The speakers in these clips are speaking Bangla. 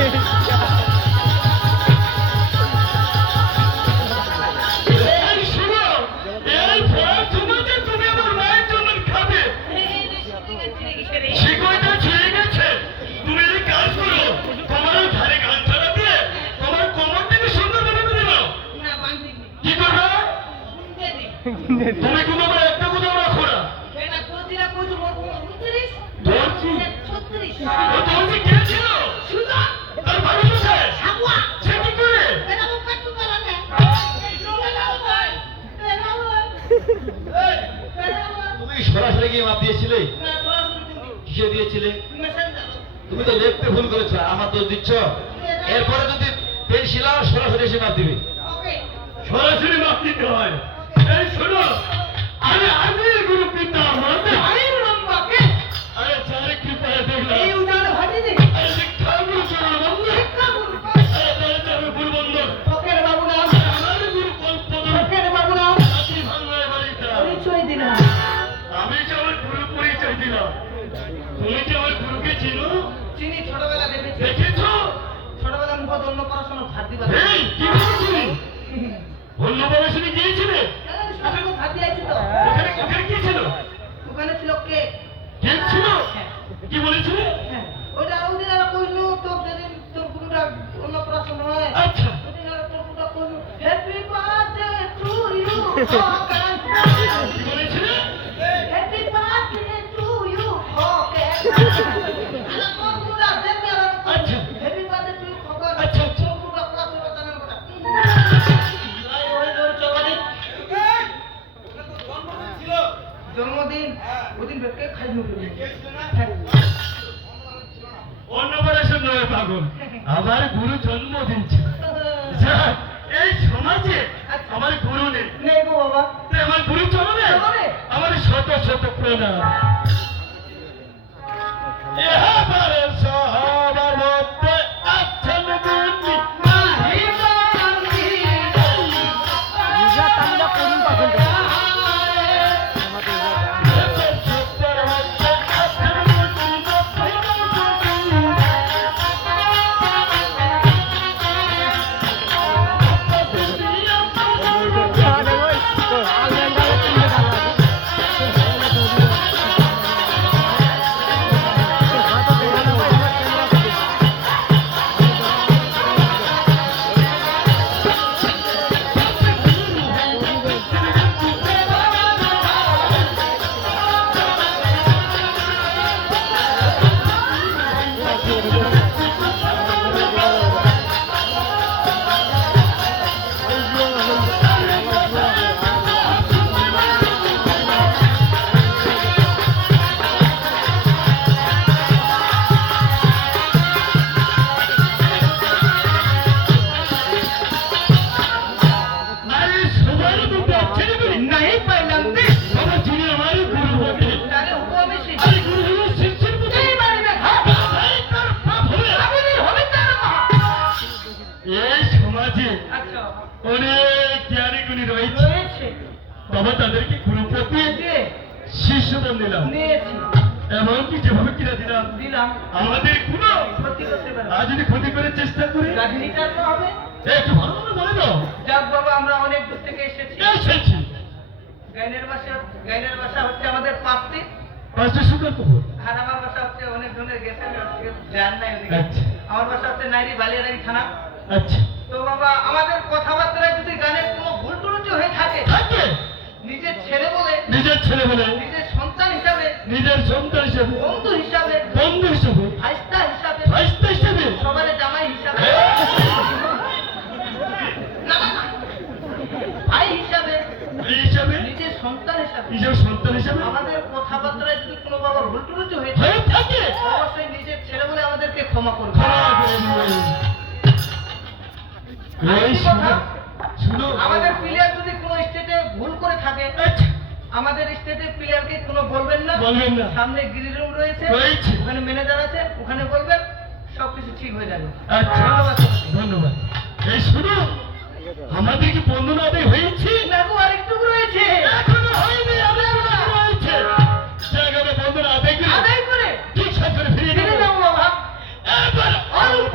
এই সরাসরি গিয়ে মাপ দিয়েছিলে? কিসে দিয়েছিলে? তুমি তো লিখতে ভুল করেছ আমার দোষ দিচ্ছ। এরপরে যদি পেন্সিল সরাসরি এসে মাপ দিবে। সরাসরি মাপ দিতে হয়। তুমি কি আমার গুরুকে চিনো? চিনি ছোটবেলা দেখেছি। দেখেছ? ছোটবেলা মুখ অন্য পড়াশোনা ভাত দিবা কি অন্য পড়াশোনা গিয়েছিলে? সাথে ভাত দিয়েছি তো। ওখানে ওখানে কি ছিল ওখানে ছিল কেক কে ছিল? কি বলেছিলে? হ্যাঁ। ওইটা ওই দিন আর কইলো তোর যেদিন তোর গুরুটা অন্য পড়াশোনা হয় আচ্ছা। ওই দিন আর তোর গুরুটা কইলো হ্যাপি বার্থডে টু ইউ কি বলেছিলে? Happy birthday to you okay পাগল। আমার গুরু জন্মদিন ছিল। যাক, এই সমাজে আমার গুরু নেই। নেই গো বাবা। আমার গুরু চলবে। আমার শত শত প্রণাম। তাদেরকে গুরুপ্রতি দিয়ে শিষ্যদান দিলাম এমনকি যেভাবে কিনা দিলাম? দিলাম। আমাদের কোনো আজ যদি ক্ষতি করার চেষ্টা করি? একটু ভালো করে বলে দাও। যাক বাবা আমরা অনেক দূর থেকে এসেছি। এসেছি। গাইনের বাসা গাইনের বাসা হচ্ছে আমাদের পাঁচটি। পাঁচটা সুন্দর খবর আর আমার বাসা হচ্ছে অনেক ধরনের গেছে জান নাই আচ্ছা। আমার বাসা হচ্ছে নাইরি বালিয়ানারি থানা। আচ্ছা। তো বাবা আমাদের কথাবার্তায় যদি গানের কোনো ভুল টুরুটি হয়ে থাকে থাকে। নিজের ছেলে বলে নিজের ছেলে বলে নিজের সন্তান হিসাবে নিজের সন্তান হিসেবে বন্ধু হিসাবে বন্ধু হিসেবে ভাইস্তা হিসাবে ভাইস্তা হিসেবে। সবার জামাই হিসাবে। না, না, না। ভাই হিসাবে হিসাবে নিজের সন্তান হিসাবে। নিজের সন্তান হিসেবে। আমাদের কথাবার্তায় যদি কোনো বাবা ভুল হয়ে থাকে অবশ্যই নিজের ছেলে বলে আমাদেরকে ক্ষমা করবে। ক্ষমা করে দিবেন। এই শুনো শুনো আমাদের থাকে আমাদের স্টেটের প্লেয়ারকে কোনো বলবেন না? বলবেন না। সামনে গ্রিন রুম রয়েছে ওখানে ম্যানেজার আছে ওখানে বলবেন সবকিছু ঠিক হয়ে যাবে। আচ্ছা ধন্যবাদ। এই শুধু আমাদের কি বন্ধুরা আদায় হয়েছে? না গো আরেকটু রয়েছে। এখনও হয়নি আদায় রয়েছে। জায়গাটা বন্ধুরা আদায় করে। আদায় করে। ঠিক সাথে ফিরে যাব বাবা। এবার অল্প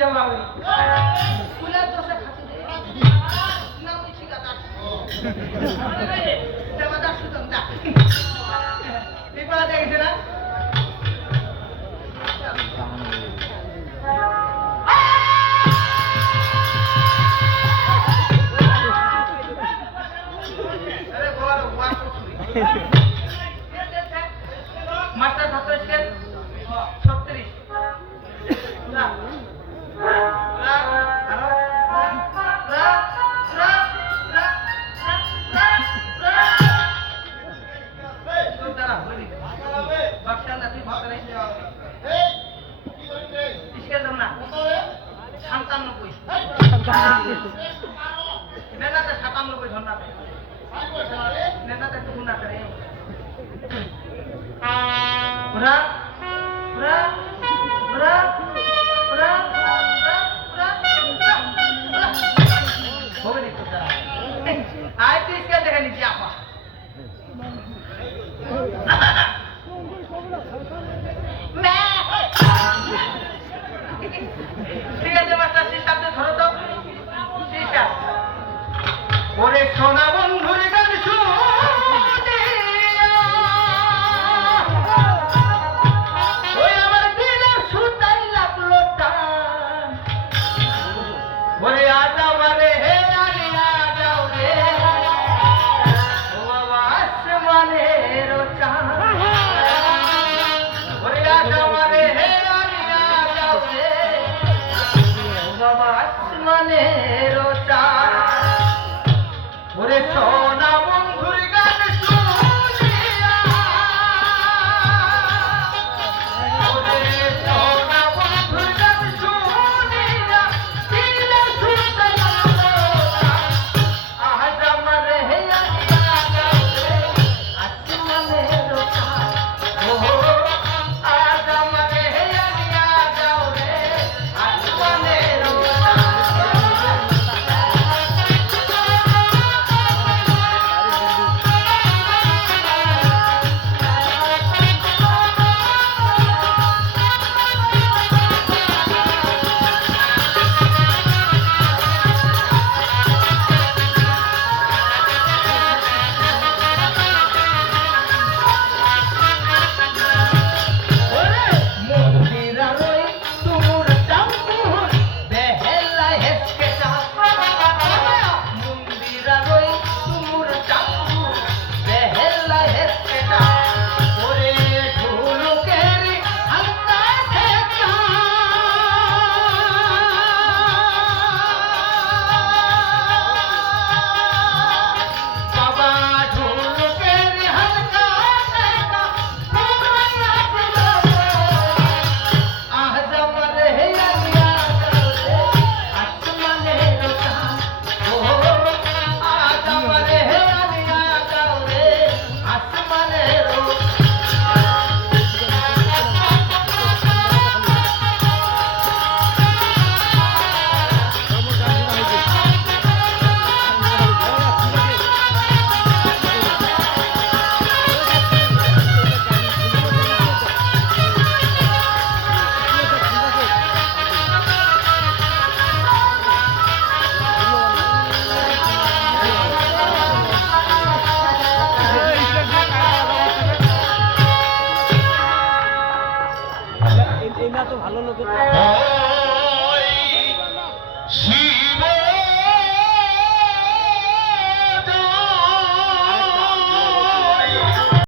तुझ्या मागणी तुला तसं खात నిన్నక శతంలో ఉన్నాడు నిన్నక ఎత్తుకున్నాడు పురా పురా పురా పురా ಹೋಗಿ ಆಯ್ತು ಇಸ್ಕೊಂಡೆ ನಿಜ ಅಪ್ಪ